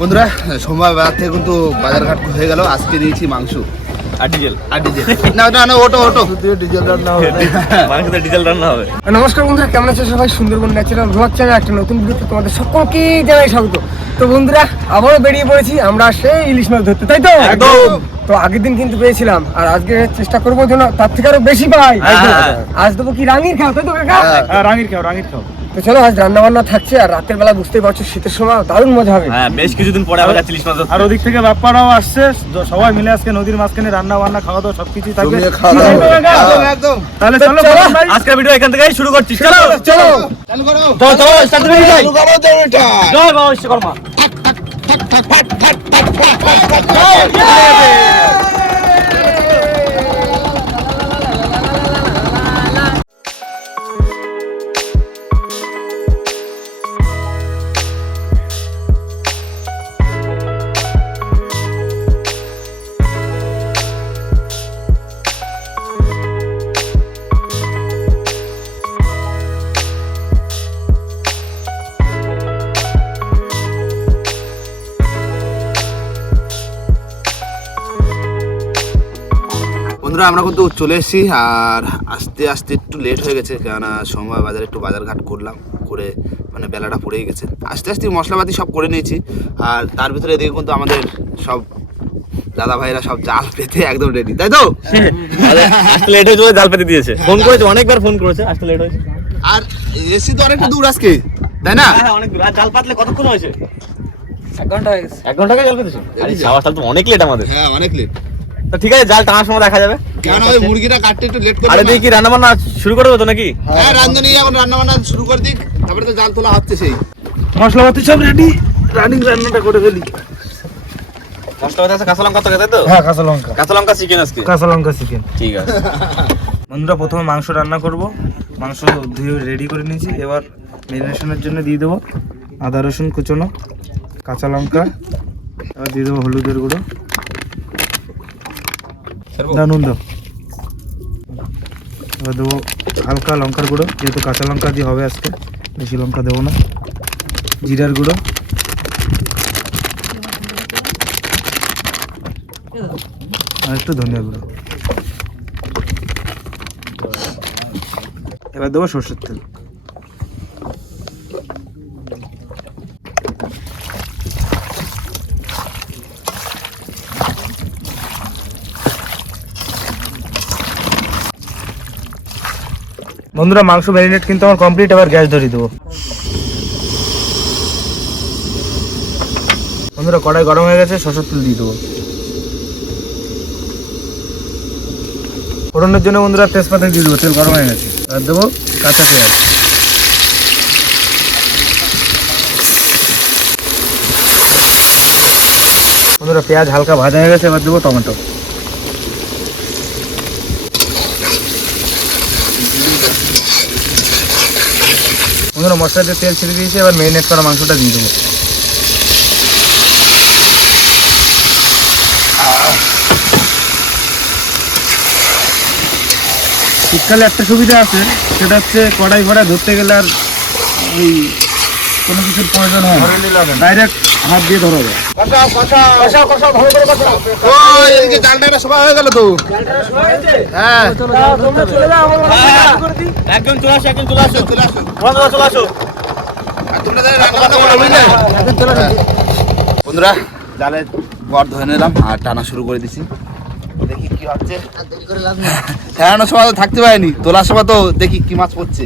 বন্ধুরা সোমবার বেলা থেকে কিন্তু বাজারঘাট হয়ে গেল। আজকে দিয়েছি মাংস আর ডিজেল না না না ওটো ডিজেল রান্না হবে, মাংসতে ডিজেল রান্না হবে। নমস্কার বন্ধুরা, কেমন আছো সবাই? সুন্দরবন ন্যাচারাল ব্লগ চ্যানেল একটা নতুন ভিডিওতে তোমাদের সকলকে জানাই স্বাগত। তো বন্ধুরা আবারও বেরিয়ে পড়েছি আমরা সেই ইলিশ মাছ ধরতে, তাই তো? একদম। তো আগের দিন কিন্তু পেয়েছিলাম, আর আজকে চেষ্টা করবো যেন তার থেকে আরো বেশি পাই। আজ দেবো কি রাঙির খাও, তাই তো কাকা? রাঙির খাও। তো চলো, আজ রান্না বান্না থাকছে, আর রাতের বেলা বুঝতেই পারছো শীতের সময় দারুণ মজা হবে। হ্যাঁ, বেশ কিছুদিন পরে আবার ইলিশ মাছ আর ওদিক থেকে বাপ্পারাও আসছে, সবাই মিলে আজকে নদীর মাঝখানে রান্না বান্না খাওয়া দাওয়া সবকিছুই থাকবে। একদম। তাহলে চলো ভাই, আজকের ভিডিও এখান থেকেই শুরু করছি। চলো চলো চালু করো। চলো স্টার্ট করে যাই। চালু করো জমিটা। জয় বাবা বিশ্বকর্মা। বন্ধুরা আমরা কিন্তু চলে এসেছি, আর আস্তে আস্তে একটু লেট হয়ে গেছে, কেননা সোমবার বাজারে একটু বাজারঘাট করলাম, করে মানে বেলাটা পড়েই গেছে। আস্তে আস্তে মশলাপাতি সব করে নিয়েছি, আর তার ভিতরে এদিকে কিন্তু আমাদের সব দাদা ভাইরা সব জাল পেতে একদম রেডি, তাই তো? আসতে লেট হয়েছে, জাল পেতে দিয়েছে। ফোন করেছে, অনেকবার ফোন করেছে, আসতে লেট হয়েছে। আর এসি তো অনেকটা দূর আজকে, তাই না? হ্যাঁ, অনেক দূর। আর জাল পাতলে কতক্ষণ হয়েছে? 1 ঘন্টা হয়ে গেছে। 1 ঘন্টা আগে জাল পেতেছো? আরে সাবাস, তাহলে তো অনেক লেট আমাদের। হ্যাঁ অনেক লেট। তো ঠিক আছে, জাল টানার সময় দেখা যাবে। কেন ওই মুরগিটা কাটতে একটু লেট করে। আরে দেখি কি রান্না বান্না শুরু করবে তো নাকি? হ্যাঁ রান্ধনি এখন রান্না বান্না শুরু করে দিক, তারপরে তো জাল তোলা হচ্ছে। সেই মশলাপাতি সব রেডি, রান্নাটা করে ফেলি। মশলা আছে, কাঁচা লঙ্কা তো, তাই তো? হ্যাঁ, কাঁচা লঙ্কা চিকেন আজকে। কাঁচা লঙ্কা চিকেন। ঠিক আছে। বন্ধুরা প্রথমে মাংস রান্না করব। মাংস ধুয়ে রেডি করে নিয়েছি, এবার ম্যারিনেশনের জন্য দিয়ে দেবো আদা রসুন কুচনো, কাঁচা লঙ্কা, এবার দিয়ে দেবো হলুদের গুঁড়ো, নুন দাও, এবার দেবো হালকা লঙ্কার গুঁড়ো, যেহেতু কাঁচা লঙ্কা দিয়ে হবে আজকে, বেশি লঙ্কা দেবো না, জিরার গুঁড়ো, আর একটু ধনিয়া গুঁড়ো, এবার দেবো সর্ষের তেল। বন্ধুরা মাংস ম্যারিনেট কিন্তু আমার কমপ্লিট, এবার গ্যাস ধরিয়ে দেবো। বন্ধুরা কড়াই গরম হয়ে গেছে, সরষের তেল দিয়ে দেবো। ফোড়নের জন্য বন্ধুরা তেজপাতা দিয়ে দেবো, তেল গরম হয়ে গেছে, আর দেবো কাঁচা পেঁয়াজ। বন্ধুরা পেঁয়াজ হালকা ভাজা হয়ে গেছে, এবার দেবো টমেটো। বন্ধুরা মশলাতে তেল ছেড়ে দিয়েছি, এবার ম্যারিনেট করা মাংসটা দিয়ে দেবো। শীতকালে একটা সুবিধা আছে, সেটা হচ্ছে কড়াই ভরা ধরতে গেলে আর ওই কোনো কিছুর প্রয়োজন হয় না, ডাইরেক্ট হাত দিয়ে ধরা যায়। ওই এদিকে জালটা একটা সবাই হয়ে গেল তো। হ্যাঁ একদম চলে আসো, চলে আসো। চলে আসো। আর তোমরা যারা রান্না বান্না করো, বুঝলে? বন্ধুরা জালে বর ধরে নিলাম আর টানা শুরু করে দিছি, দেখি কি হচ্ছে। ফেরানোর সময় তো থাকতে পারিনি, তোলার সময় তো দেখি কি মাছ পড়ছে।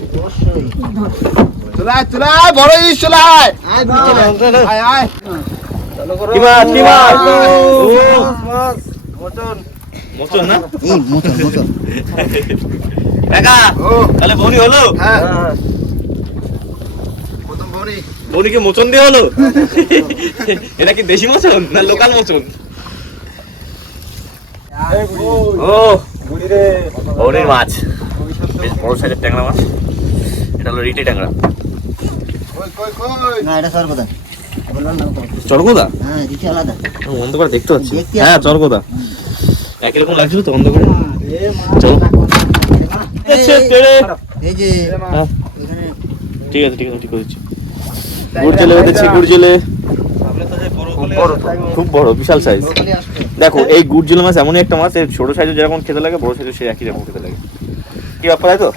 চলে আয় বড় ইলিশ, চলে আয়। আয় কি মাছ? মোচন না? মোচন। কাকা, তাহলে বউনি হলো? হ্যাঁ প্রথম বড়ি। বউনিকে মোচন দিয়ে হলো? এটা কি দেশি মোচন না লোকাল মোচন? ও বউনির মাছ, বেশ বড় সাইজের ট্যাংরা মাছ। এটা হলো রিটে ট্যাংরা। না এটা সর্বদা চরগোদা? হ্যাঁ রিচে আলাদা অন্ধ করে দেখতে পাচ্ছি। হ্যাঁ চরগোদা একই রকম লাগছিল তো অন্ধ করে। চলো এই যে হ্যাঁ এখানে ঠিক আছে ঠিক আছে ঠিক আছে। গুড় জেলে বেঁধেছি, গুড় জেলে। বড় তো, খুব বড়, বিশাল সাইজ। দেখো এই গুড়জিলা মাছ এমনই একটা মাছ, এর ছোট সাইজে যেরকম খেতে লাগে বড় সাইজে সে একই রকম খেতে লাগে। কি ব্যাপার তাই তো?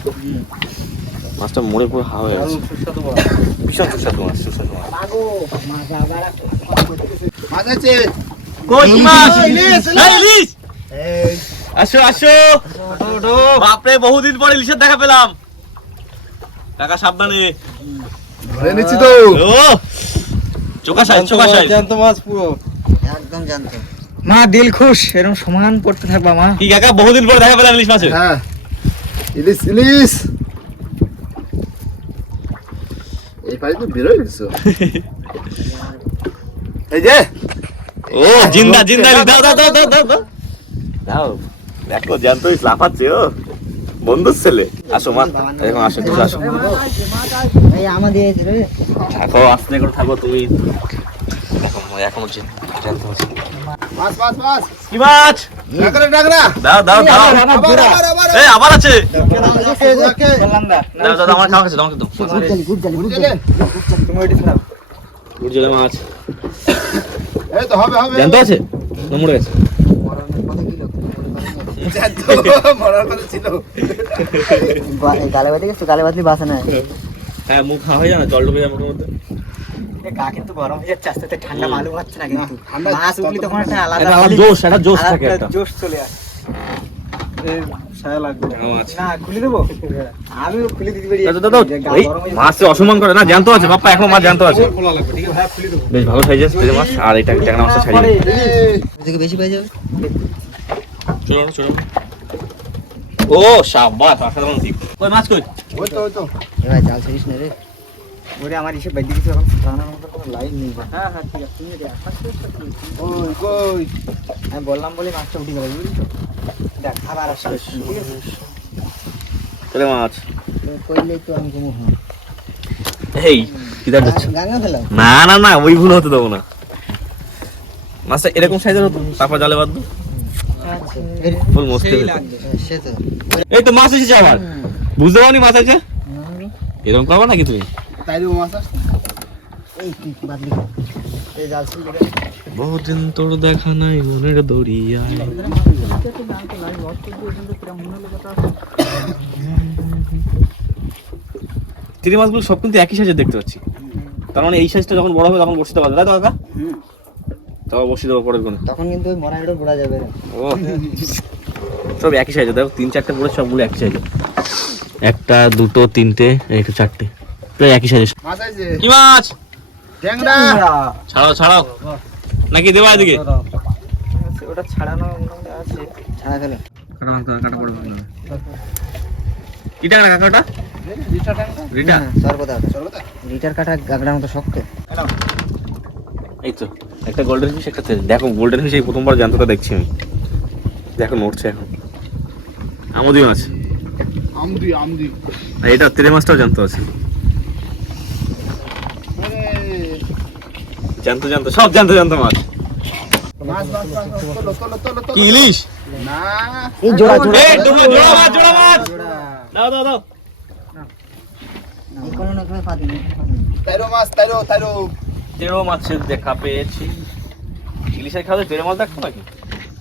মাছটা মরে পুরো হাওয়া হয়ে গেছে। ভীষণ সুস্বাদু মাছ, সুস্বাদু মাছ। মাছ আছে। কই কি মাছ? ইলিশ। আসো আসো। বাপরে বহুদিন পরে ইলিশের দেখা পেলাম। কাকা সাবধানে। ধরে নিচ্ছি তো। ও চোকা সাইজ, চোকা সাইজ। জানতো মাছ পুরো একদম জানতো। মা দিল খুশ, এরকম সমান করতে থাকবা মা। কি কাকা বহুদিন পরে দেখা পেলাম ইলিশ মাছের। হ্যাঁ ইলিশ ইলিশ। এই পাই তো বেরোয় গেছো। এই যে ও জিন্দা জিন্দা দাও দাও দাও দাও দাও দাও। দেখো জ্যান্ত ইলিশ লাফাচ্ছে ও, বন্ধুর ছেলে। আসো মা, এখন আসো তুমি আসো। এই আমাদের রে থাকো আস্তে করে থাকো তুমি। দেখো এখনো জ্যান্ত মাছ। মাছ মাছ মাছ। কি মাছ? ডাকরা ডাকরা। দাও দাও দাও। আবার আবার আবার। এই আবার আছে। যাকে দাও দাও আমার খাওয়া আছে, দাও কিন্তু। গুড জালি বুঝলে? তুমি ওইটা শোনাও। গুড়জিলা মাছ এই তো হবে হবে। জ্যান্ত আছে না মরে গেছে? জানতো মরার কথা ছিল। গালে বাঁধে গেছে, গালে বাঁধলি বাসা না। হ্যাঁ মুখ খাওয়া হয়ে যায় না, জল ঢুকে যায় মুখের মধ্যে। গা কিন্তু গরম হয়ে যাচ্ছে, আস্তে আস্তে ঠান্ডা মালুম হচ্ছে না কিন্তু। ঠান্ডা মাছ উঠলি তখন একটা আলাদা একটা feeling, জোশ, একটা জোশ আলাদা থাকে একটা একটা। জোশ চলে আসে। ছায়া লাগবে। না খুলে দেবো, আমিও খুলে দিতে পারি। দাও, দাও, দাও। গা এই গরম হয়ে মাছ অসম্মান করে না, জ্যান্ত আছে বাপ্পা, এখনো মাছ জ্যান্ত আছে। খোলা লাগবে, ঠিক আছে? হ্যাঁ খুলে দেবো। বেশ ভালো সাইজের পেঁচে মাছ, আর এটা ট্যাংরা মাছটা ছাড়িয়ে দিই। থেকে বেশি পেয়ে যাবে। চলো চলো। ও শাবাশ, অসাধারণ ঠিক। কই মাছ কই? ওই তো ওই তো। এবার জাল ছিড়িস না রে। ওরে আমার হিসেবে বাইরে কিছু এখন জানার মতো কোনো লাইন নেই। হ্যাঁ হ্যাঁ ঠিক আছে, তুমি রে আকাশ ওই কই। আমি বললাম বলে মাছটা উঠে গেল, বুঝলি তো? দেখ আবার আসবে, ঠিক আছে? চলে মাছ। তুমি কইলেই তো আমি ঘুমো। এই কি দেখাচ্ছ? গাঙ্গা ফেলাও। না না না, ওই ভুল হতে দেবো না। মাছটা এরকম সাইজের হতো, তারপর জালে বাঁধবো। ফুল মস্ত সেই হতো। লাগবে। সে তো এই তো মাছ এসেছে আমার, বুঝতে পারনি মাছ আছে? এরকম করবো নাকি তুমি? তাইলে মাছ আসছে। এই কি বাদলি। এই জাল ছিড়ি রে। বহুদিন তোর দেখা নাই মনের দরিয়ায়। চিংড়ি মাছগুলো সব কিন্তু একই সাইজে দেখতে পাচ্ছি, তার মানে এই সাইজটা যখন বড় হবে তখন বসতে পারবে, তাই তো কাকা? তাও বসিয়ে দেবো পরের কোণে। তখন কিন্তু ওই মরা এটা পোড়া যাবে না। ও সব একই সাইজে, দেখো 3-4টে পড়ে সবগুলো একই সাইজে। 1 2 3 এই তো 4টে, প্রায় একই সাইজে। মাছ আছে। কি মাছ? ট্যাংরা। ছাড়াও ছাড়াও নাকি দেবা এদিকে? ওটা ছাড়ানো মোটামুটি আছে। ছাড়া ফেলো। কাটা পড়বে না। কি টাকা কাকাটা? রিটা। সর্বদা লিটার কাটা গাগড়ার মতো শক্ত। এই তো একটা গোল্ডেন ফিশ, একটা তেল। দেখো গোল্ডেন ফিশ এই প্রথমবার জানতোটা দেখছি আমি। দেখো নড়ছে এখন। আমদি মাছ। আমদি আমদি। আর এটা তেলে মাছটাও জানতো আছে। জানতো জানতো সব জানতো জানতো মাছ। মাছ মাছ মাছ তোলো তোলো তোলো তোলো। কি ইলিশ? না। এই জোড়া জোড়া এই জোড়া মাছ, জোড়া মাছ। দাও দাও দাও। এই কোন না করে পাতি। তাইরো মাছ তাইরো তাইরো। তেরো মাছের দেখা পেয়েছি। ইলিশের খাওয়া তেরো মাছ দেখো নাকি?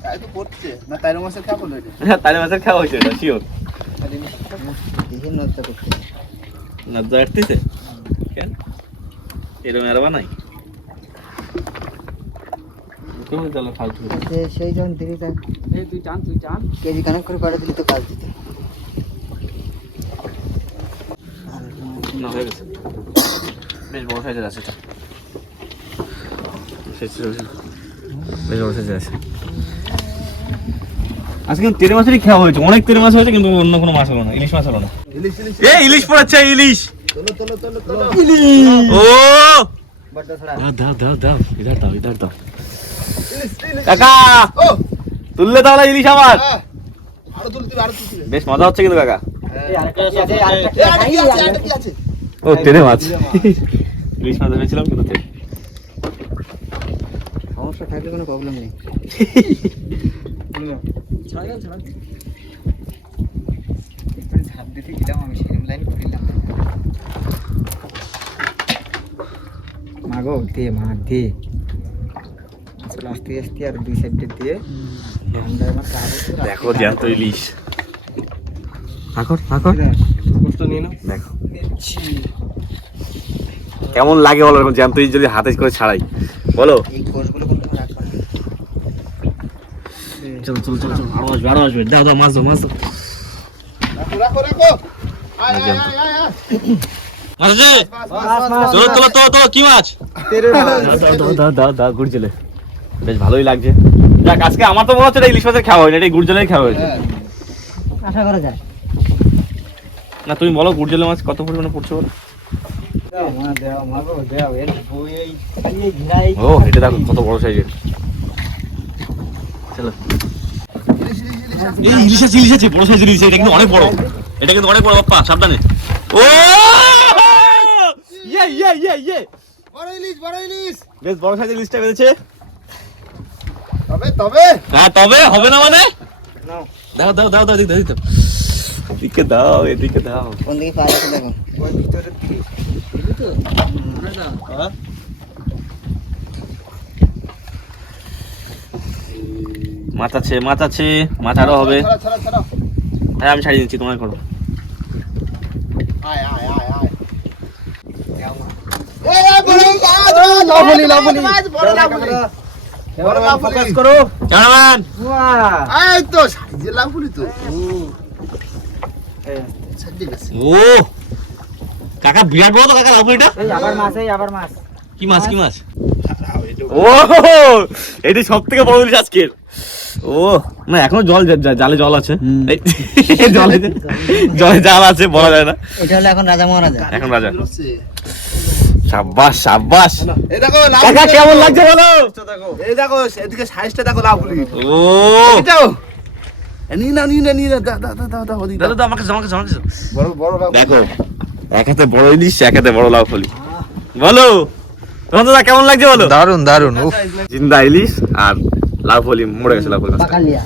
তাই তো পড়ছে না, তাইরো মাছের খাবো না এটা। হ্যাঁ তালে মাছের খাওয়া হয়েছে এটা শিওর। দেখে নষ্ট করতে। লজ্জা আসতেছে কেন? এরকম আর বানাই কেমন চলো ফালতু। সেই যখন দিলি তার এই তুই চান কেজি কানেক্ট করে করে দিলি তো কাজ দিতে। না হয়ে গেছে, বেশ বড় সাইজের আছে এটা। বেশ বড় সাইজের আছে। আজকে তেরে মাছেরই খাওয়া হয়েছে, অনেক তেরে মাছ হয়েছে কিন্তু অন্য কোনো মাছ হলো না, ইলিশ মাছ হলো না। ইলিশ ইলিশ। এই ইলিশ পড়াচ্ছে, ইলিশ। তোলো তোলো তোলো তোলো। ও বড় ছড়া। দাও দাও দাও, ইধার দাও ইধার দাও। ইলিশ ইলিশ। কাকা ও তুললে তাহলে ইলিশ আমার। হ্যাঁ। আরো তুলতে আরো তুলতে। বেশ মজা হচ্ছে কিন্তু কাকা। এই আরেকটা আছে, আরেকটা এই আরেকটা কি আছে আরেকটা কি আছে? ও তেরে মাছ, ইলিশ মাছ ধরেছিলাম কিন্তু তেরে। সমস্যা থাকলে কোনো প্রবলেম নেই। ছাড়া একটু ঝাঁপ দিতে গেলাম আমি, সেরকম লাইন করিলাম। মাগো দে মা দে। মাছগুলো আস্তে আস্তে আর দুই সাইডে দিয়ে দেখো জ্যান্ত ইলিশ। দেখো কেমন লাগে বলো এরকম জ্যান্ত ইলিশ যদি হাতে করে ছাড়াই, বলো। এই কোষগুলো কিন্তু রাখবা না। চলো চলো চলো চলো, আরো আসবে। দাও দাও, মাছ দাও, মাছ দাও। রাখো রাখো। আয় আয় আয় আয় আয়। মাছ আছে? চলো চলো চলো চলো, কি মাছ? দাও দাও দাও, গুড় জলে বেশ ভালোই লাগছে। যাক, আজকে আমার তো মনে হচ্ছে এটা ইলিশ মাছের খাওয়া হয়নি, এটা গুড় জলেই খাওয়া হয়েছে। আশা করা যায়। না তুমি বলো গুড় জলের মাছ কত পরিমাণে পড়ছে বলো। ও এটা দেখো কত বড় সাইজের। চলো, এই ইলিশ আছে, ইলিশ আছে, বড় সাইজের ইলিশ। এটা কিন্তু অনেক বড়, এটা কিন্তু অনেক বড় বাপ্পা, সাবধানে। ও ইয়ে ইয়ে ইয়ে ইয়ে, বড় ইলিশ বড় ইলিশ। বেশ বড় সাইজের ইলিশটা বেঁধেছে। তবে তবে হ্যাঁ তবে হবে না মানে? দাও দাও দাও দাও, এদিকে দাও, এদিকে দাও, এদিকে দাও। কোন দিকে পাওয়া যাচ্ছে দেখো। মাছ আছে, মাছ আছে, মাছ আরো হবে। ছাড়া ছাড়া ছাড়া। হ্যাঁ আমি ছাড়িয়ে দিচ্ছি, তোমার করো। আয় আয় আয় আয়। এই বড় মাছ, লাভলি লাভলি বড় লাভলি। বড় লাভলি। ফোকাস করো। ক্যামেরাম্যান, এই তো সাইজে লাভলি তো। সাইজে গেছে। ও কাকা বিরাট বড় তো কাকা লাভলিটা। এই আবার মাছ, এই আবার মাছ। কি মাছ, কি মাছ? ও এটি সব থেকে বড় ইলিশ আজকের। ও না, এখনো জল জালে জল আছে, এই, জলে জলে জাল আছে, বলা যায় না। এটা হলো এখন রাজা মহারাজা। এখন রাজা। সাব্বাস সাব্বাস। এই দেখো কাকা কেমন লাগছে বলো। এই দেখো এদিকে সাইজটা দেখো লাভলি। ও এটাও নি না নি না নি না, দা দা দা দা দা ওদিকে দাদা আমাকে আমাকে আমাকে বড় বড় লাভলি। দেখো, এক হাতে বড় ইলিশ, এক হাতে বড় লাউ ফলি। বলো দাদা কেমন লাগছে বলো। দারুন দারুন। উফ, জিন্দা ইলিশ আর লাউ ফলি, মরে গেছে লাউ ফলি। পাকালিয়া।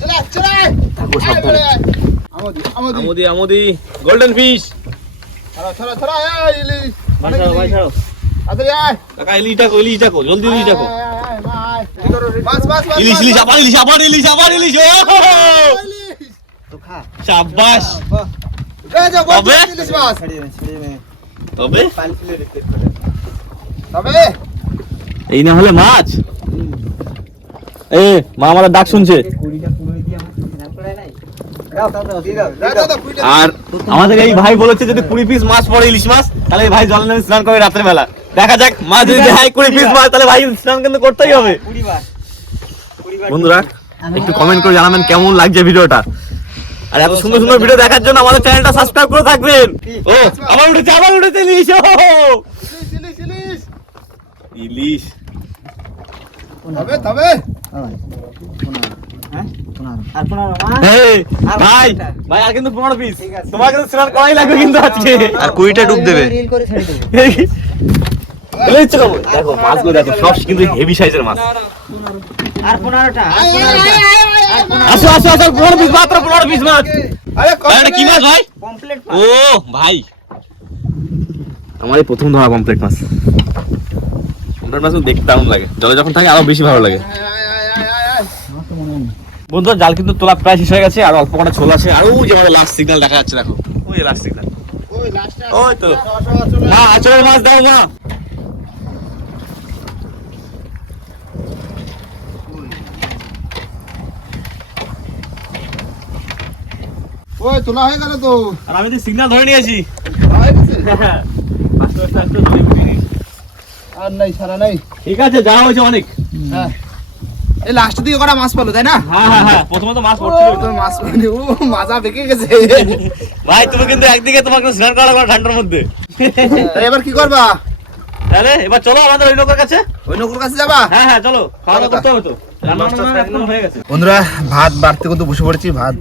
চলে চলে। থাকো সাবধানে। আমদি আমদি। আমোদি আমোদি গোল্ডেন ফিশ। ছাড়া ছাড়া ছাড়া। এই ইলিশ। ভাই ছাড়ো। আদরে আয়। কাকা ইলিশটা কো, ইলিশটা কো, জলদি ইলিশটা কো। বাস বাস বাস। ইলিশ ইলিশ আবার ইলিশ আবার ইলিশ আবার ইলিশ। ও তো খা। সাব্বাস। এই যে বড় তবে? ইলিশ মাছ। তবে তবে এই না হলে মাছ। এ মা আমাদের ডাক শুনছে। দাও দাও দাও কুইটা। আর আমাদের এই ভাই বলেছে যদি 20 পিস মাছ পড়ে ইলিশ মাছ, তাহলে এই ভাই জলে নেমে স্নান করে রাতের বেলা। দেখা যাক, মাছ যদি দেয় 20 পিস মাছ, তাহলে ভাই স্নান কিন্তু করতেই হবে। বন্ধুরা একটু কমেন্ট করে জানাবেন কেমন লাগছে ভিডিওটা, আর এত সুন্দর সুন্দর ভিডিও দেখার জন্য আমাদের চ্যানেলটা সাবস্ক্রাইব করে থাকবেন। ও আবার উঠেছে ইলিশ। ও ইলিশ ইলিশ। ইলিশ তবে তবে আর 15 মাছ। এই ভাই ভাই আর কিন্তু 15 পিস, তোমার কিন্তু স্নান করাই লাগবে কিন্তু আজকে। আর কুড়িটা ডুব দেবে। রিল করে ছেড়ে দেবো। এই চলো, দেখো মাছগুলো দেখো, সব কিন্তু হেভি সাইজের মাছ। আর 15টা। আর 15টা। আর 15টা। আসো আসো আসো, 15 পিস মাত্র, 15 পিস মাছ। আরে ভাই এটা কি মাছ ভাই? কমপ্লিট। ও ভাই আমার এই প্রথম ধরা পমফ্রেট মাছ। পমফ্রেট মাছ দেখতে দারুণ লাগে, জলে যখন থাকে আরো বেশি ভালো লাগে। বন্ধুরা জাল কিন্তু তোলা প্রায় শেষ হয়ে গেছে, আর অল্প কটা ছোল আছে। আর ওই যে আমাদের লাস্ট সিগন্যাল দেখা যাচ্ছে, দেখো ওই লাস্ট সিগন্যাল। ওই লাস্টে ওই তো মা, আচরের মাছ দাও মা। ওই তোলা হয়ে গেল তো। আর আমি তো সিগন্যাল ধরে নিয়েছি। হয়ে গেছে। আস্তে আস্তে আস্তে জলে উঠিয়ে নিই। আর নাই সারা নাই। ঠিক আছে, যা হয়েছে অনেক। হ্যাঁ এই লাস্টের দিকে কটা মাছ পালো তাই না? হ্যাঁ হ্যাঁ হ্যাঁ, প্রথমে তো মাছ ও পড়ছিল। তো মাছ পানি ও মাজা বেঁকে গেছে। ভাই তুমি কিন্তু একদিকে তোমাকে স্নান করা লাগবে ঠান্ডার মধ্যে। তাই এবার কি করবা? তাহলে এবার চলো আমাদের ওই লোকের কাছে। ওই নকুর কাছে যাবা? হ্যাঁ হ্যাঁ চলো, খাওয়া দাওয়া করতে হবে তো। রান্না বান্না একদম হয়ে গেছে। বন্ধুরা ভাত বাড়তে কিন্তু বসে পড়েছি, ভাত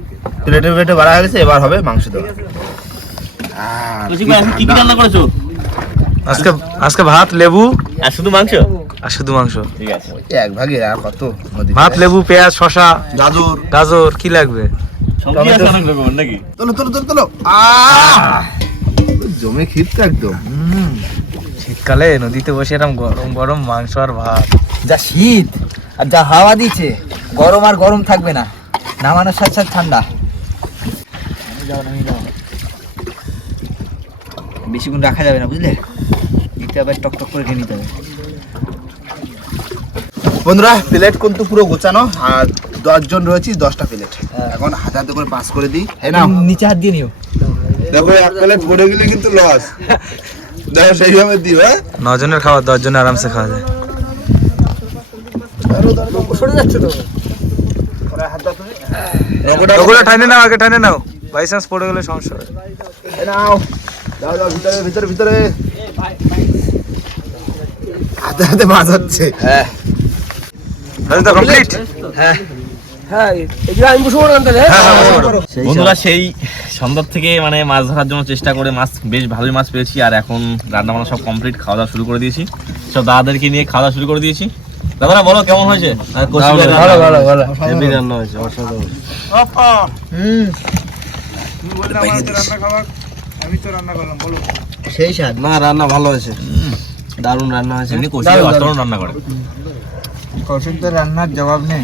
প্লেটে প্লেটে বাড়া হয়ে গেছে, এবার হবে মাংস দেওয়া। তুই কি কি রান্না করেছো? আজকে ভাত, লেবু আর শুধু মাংস? আর শুধু মাংস। ঠিক আছে। এক ভাগে আর কত ভাত, লেবু, পেঁয়াজ, শসা, গাজর। গাজর, কি লাগবে? সবজি আছে অনেক রকমের নাকি? তোলো তোলো তোলো তোলো। জমে খিরতে একদম। শীতকালে নদীতে বসে এরকম গরম গরম মাংস আর ভাত। যা শীত আর যা হাওয়া দিচ্ছে, গরম আর গরম থাকবে না, নামানোর সাথে সাথে ঠান্ডা। বেশিক্ষণ রাখা যাবে না, বুঝলে? নিতে হবে, টক করে খেয়ে নিতে হবে। বন্ধুরা প্লেট কিন্তু পুরো গোছানো, আর 10 জন রয়েছি, 10টা প্লেট। এখন হাতে হাতে করে পাস করে দিই। এই নাও, নিচে হাত দিয়ে নিও। দেখো এক প্লেট পড়ে গেলে কিন্তু লস। দেখো সেইভাবে দিও। 9 জনের খাওয়া, 10 জন আরামসে খাওয়া যায়। সরে যাচ্ছে তো। ওগুলো টাইনে নাও, আগে টাইনে নাও, বাই চান্স পড়ে গেলে সমস্যা হবে। এই নাও, দাও দাও, ভিতরে ভিতরে হাতে হাতে মাছ হচ্ছে। হ্যাঁ কমপ্লিট। হ্যাঁ, এগুলো আমি বসে পড়লাম তাহলে। বন্ধুরা সেই সন্ধ্যার থেকে মানে মাছ ধরার জন্য চেষ্টা করে মাছ বেশ ভালোই মাছ পেয়েছি, আর এখন রান্না বান্না সব কমপ্লিট, খাওয়া দাওয়া শুরু করে দিয়েছি। সব দাদাদেরকে নিয়ে খাওয়া দাওয়া শুরু করে দিয়েছি। দাদারা বলো কেমন হয়েছে? ভালো। হেভি রান্না হয়েছে, অসাধারণ। আমি তো রান্না করলাম, বলো। সেই স্বাদ। না, রান্না ভালো হয়েছে, দারুণ রান্না হয়েছে। এমনি কষিয়ে অসাধারণ রান্না করে। কৌশিকদের রান্নার জবাব নেই।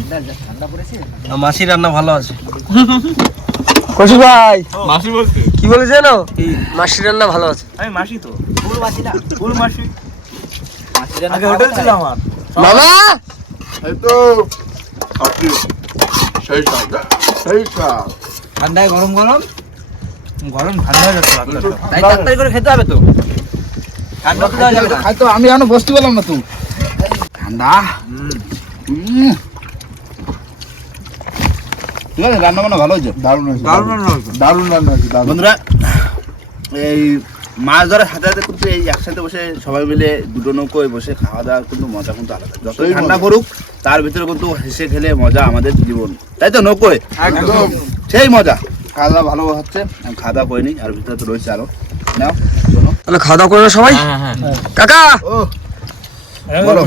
মাসির রান্না ভালো আছে। কৌশিক ভাই মাসি বলছি, কি বলে জানো? মাসির রান্না ভালো আছে। আমি মাসি তো, ফুল মাছি না, ফুল মাসি। মাছির রান্না আগে হোটেল ছিল আমার। বাবা এই তো সেই সব ঠান্ডায় গরম গরম, গরম ঠান্ডা হয়ে যাচ্ছে রাতটা। তাই তাড়াতাড়ি করে খেতে হবে তো, ঠান্ডা তো দেওয়া যাবে না। খাই তো, আমি এখনো বসতে বললাম না তুই। ঠান্ডা। ঠিক আছে, রান্না বান্না ভালো হয়েছে, দারুণ হয়েছে, দারুণ রান্না হয়েছে। বন্ধুরা এই মাছ ধরার হাতে হাতে কিন্তু এই একসাথে বসে সবাই মিলে দুটো নৌকোয় বসে খাওয়া দাওয়া কিন্তু মজা কিন্তু আলাদা। যত ঠান্ডা পড়ুক তার ভিতরে কিন্তু হেসে খেলে মজা আমাদের জীবন, তাই তো? নৌকোয় একদম সেই মজা। খাওয়া দাওয়া ভালো হচ্ছে, আমি খাওয়া দাওয়া করিনি, আর ভিতরে তো রয়েছে আরো। নাও শোনো, তাহলে খাওয়া দাওয়া করে না সবাই? কাকা ও বলো,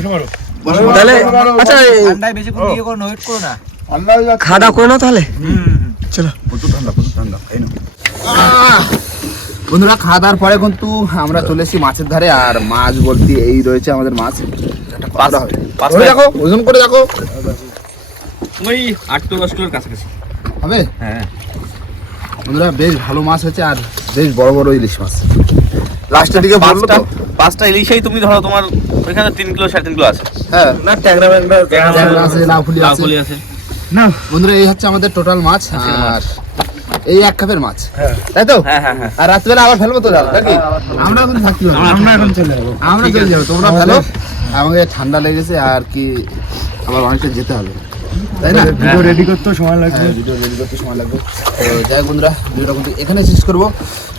বসো। তাহলে আচ্ছা, ঠান্ডায় বেশিক্ষণ ইয়ে করো না, ওয়েট করো না। খাওয়া দাওয়া করে নাও তাহলে। চলো। প্রচুর ঠান্ডা, প্রচুর ঠান্ডা, খাই না। বন্ধুরা খাওয়া দাওয়ার পরে কিন্তু আমরা চলে এসেছি মাছের ধারে, আর মাছ বলতে এই রয়েছে আমাদের মাছ। ধরে দেখো, ওজন করে দেখো, ওই 8 to 10 কিলোর কাছাকাছি হবে। হ্যাঁ বন্ধুরা বেশ ভালো মাছ হয়েছে, আর বেশ বড় বড় ইলিশ মাছ। লাস্টের দিকে বললো তো, 5টা ইলিশই তুমি ধরো, তোমার ওইখানে 3 কিলো 3.5 কিলো আছে। হ্যাঁ না ট্যাংরা ম্যাংরা ট্যাংরা আছে, লাউফুলি আছে। লাউফুলি আছে। না বন্ধুরা এই হচ্ছে আমাদের টোটাল মাছ, আর এই এক কাপের মাছ, তাই তো? হ্যাঁ হ্যাঁ হ্যাঁ। আর রাত্রিবেলা আবার ফেলবো তো জাল নাকি? আমরা এখন থাকতে পারবো, আমরা এখন চলে যাবো। আমরা চলে যাবো, তোমরা ফেলো। আমাকে ঠান্ডা লেগেছে, আর কি আবার অনেকটা যেতে হবে, তাই না? ভিডিও রেডি করতে সময় লাগবে। ভিডিও রেডি করতে সময় লাগবে। তো যাই হোক বন্ধুরা, ভিডিওটা কিন্তু এখানে শেষ করবো।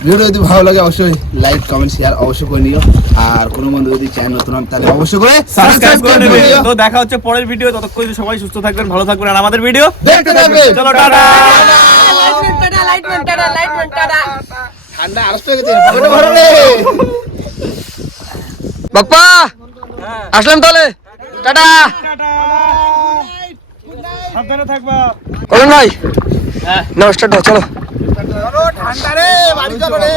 ভিডিওটা যদি ভালো লাগে অবশ্যই লাইক কমেন্ট শেয়ার অবশ্যই করে নিও, আর কোনো বন্ধু যদি চ্যানেল নতুন হন তাহলে অবশ্যই করে সাবস্ক্রাইব করে নেবে। তো দেখা হচ্ছে পরের ভিডিও, ততক্ষণ সবাই সুস্থ থাকবেন, ভালো থাকবেন, আর আমাদের ভিডিও দেখতে থাকবেন। চলো টাটা। ঠান্ডা আরো হয়ে গেছে, পকেটে ভরো রে। বাপ্পা আসলাম তাহলে, টাটা। সাবধানে থাকবা। করুন ভাই, নমস্কার, চলো। ঠান্ডা রে, বাড়ি চলো রে।